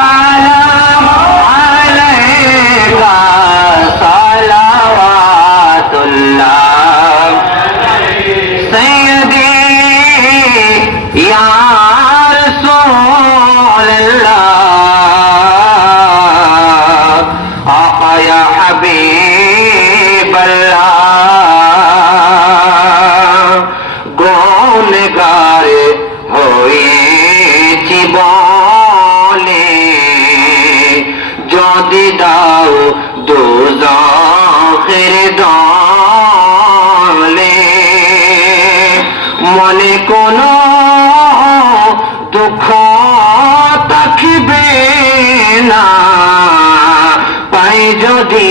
Bye. মনে কোনো দুঃখ থাকিবে না। পাই যদি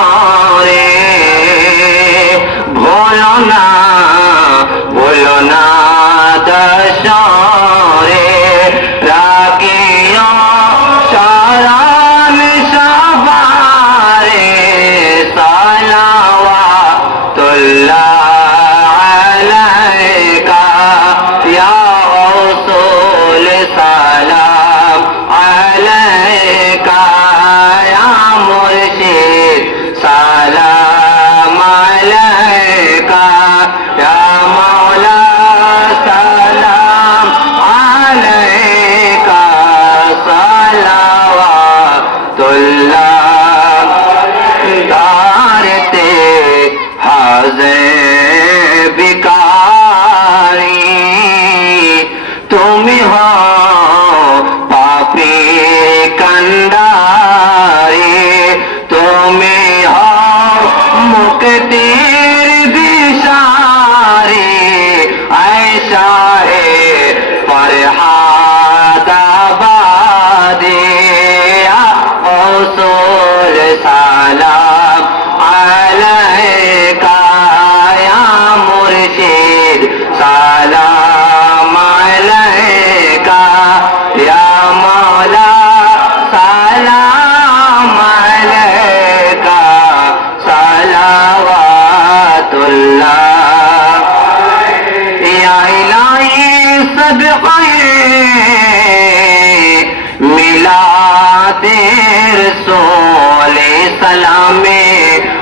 সালাওয়াতুল্লাহ دیر سولے سلام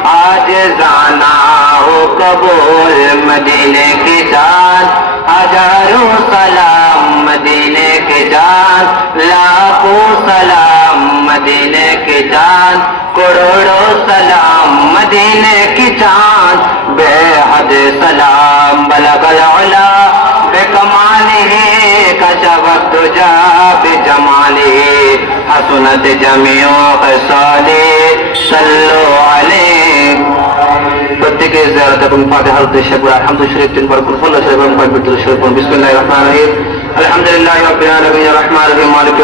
آج جانا ہو قبول مدینے کے جان۔ ہزاروں سلام مدینے کے جان۔ لاکھوں سلام مدینے کے جان۔ کروڑوں سلام مدینے کی جان۔ بے حد سلام حسنت جميع خصاله صلوا عليه প্রত্যেকে জিয়ারত এবং ফাতিহার উদ্দেশ্যে পুরো আলহামদুলিল্লাহ শরীফ তিনবার কোন ফল্লা শরীফ এবং কয়েক শরীফ বিসমিল্লাহির রহমানির রহিম আলহামদুলিল্লাহি রাব্বিল আলামিন আর রহমানির রহিম মালিক